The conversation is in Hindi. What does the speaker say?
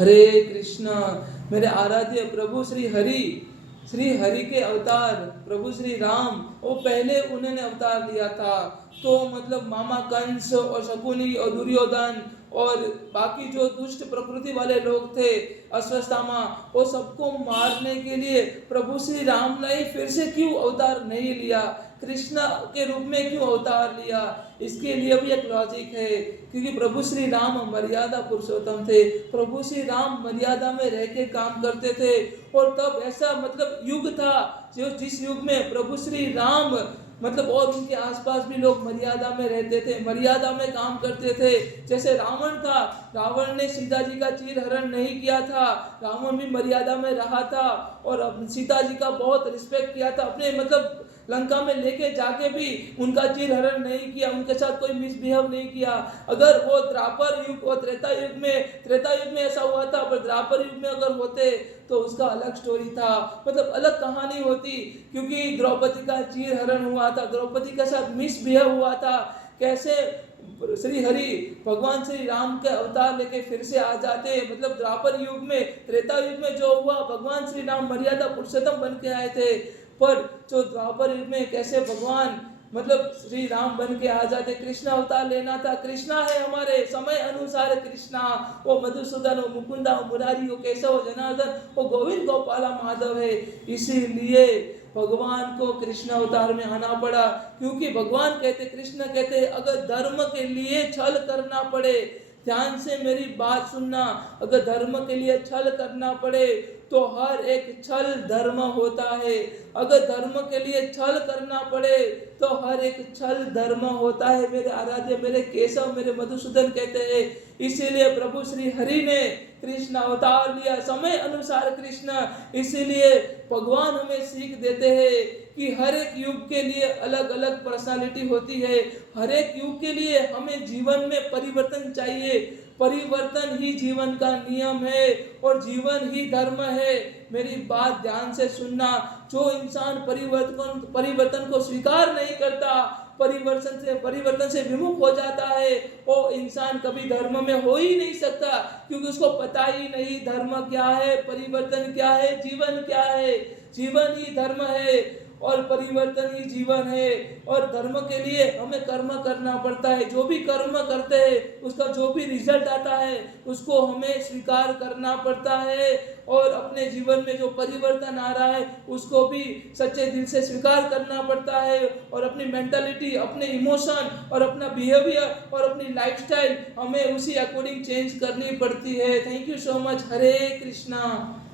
हरे कृष्णा। मेरे आराध्य प्रभु श्री हरि के अवतार प्रभु श्री राम, वो पहले उन्होंने अवतार लिया था। तो मतलब मामा कंस और शकुनी और दुर्योधन और बाकी जो दुष्ट प्रकृति वाले लोग थे, अश्वत्थामा, वो सबको मारने के लिए प्रभु श्री राम ने फिर से क्यों अवतार नहीं लिया, कृष्ण के रूप में क्यों अवतार लिया? इसके लिए भी एक लॉजिक है, क्योंकि प्रभु श्री राम मर्यादा पुरुषोत्तम थे। प्रभु श्री राम मर्यादा में रह के काम करते थे। और तब ऐसा मतलब युग था जो जिस युग में प्रभु श्री राम मतलब और उनके आसपास भी लोग मर्यादा में रहते थे, मर्यादा में काम करते थे। जैसे रावण था, रावण ने सीता जी का चीर हरण नहीं किया था, रावण भी मर्यादा में रहा था और सीता जी का बहुत रिस्पेक्ट किया था। अपने मतलब लंका में लेके जाके भी उनका चीर हरण नहीं किया, उनके साथ कोई मिसबिहेव नहीं किया। अगर वो द्वापर युग और त्रेता युग में ऐसा हुआ था, पर द्वापर युग में अगर होते तो उसका अलग स्टोरी था, मतलब अलग कहानी होती। क्योंकि द्रौपदी का चीर हरण हुआ था, द्रौपदी के साथ मिसबिहेव हुआ था। कैसे श्री हरि भगवान श्री राम के अवतार लेके फिर से आ जाते, मतलब द्वापर युग में त्रेता युग में जो हुआ, भगवान श्री राम मर्यादा पुरुषोत्तम बन के आए थे। पर जो द्वापर युग में कैसे भगवान मतलब श्री राम बन के आ जाते, कृष्णा अवतार लेना था। कृष्णा है हमारे समय अनुसार कृष्णा, वो मधुसूदन, वो मुकुंदा, वो मुरारी, वो केशव, वो जनार्दन, वो गोविंद गोपाला माधव है। इसीलिए भगवान को कृष्ण अवतार में आना पड़ा, क्योंकि भगवान कहते, कृष्ण कहते, अगर धर्म के लिए छल करना पड़े, ध्यान से मेरी बात सुनना, अगर धर्म के लिए छल करना पड़े तो हर एक छल धर्म होता है। अगर धर्म के लिए छल करना पड़े तो हर एक छल धर्म होता है। मेरे आराध्य, मेरे केशव, मेरे मधुसूदन कहते हैं। इसीलिए प्रभु श्री हरि ने कृष्ण अवतार लिया, समय अनुसार कृष्ण। इसीलिए भगवान हमें सीख देते हैं कि हर एक युग के लिए अलग अलग पर्सनालिटी होती है। हर एक युग के लिए हमें जीवन में परिवर्तन चाहिए। परिवर्तन ही जीवन का नियम है और जीवन ही धर्म है। मेरी बात ध्यान से सुनना। जो इंसान परिवर्तन को स्वीकार नहीं करता, परिवर्तन से विमुख हो जाता है, वो इंसान कभी धर्म में हो ही नहीं सकता, क्योंकि उसको पता ही नहीं धर्म क्या है, परिवर्तन क्या है, जीवन क्या है। जीवन ही धर्म है और परिवर्तन ही जीवन है। और धर्म के लिए हमें कर्म करना पड़ता है। जो भी कर्म करते हैं उसका जो भी रिजल्ट आता है उसको हमें स्वीकार करना पड़ता है। और अपने जीवन में जो परिवर्तन आ रहा है उसको भी सच्चे दिल से स्वीकार करना पड़ता है। और अपनी मेंटालिटी, अपने इमोशन और अपना बिहेवियर और अपनी लाइफस्टाइल हमें उसी अकॉर्डिंग चेंज करनी पड़ती है। Thank you so much. Hare Krishna.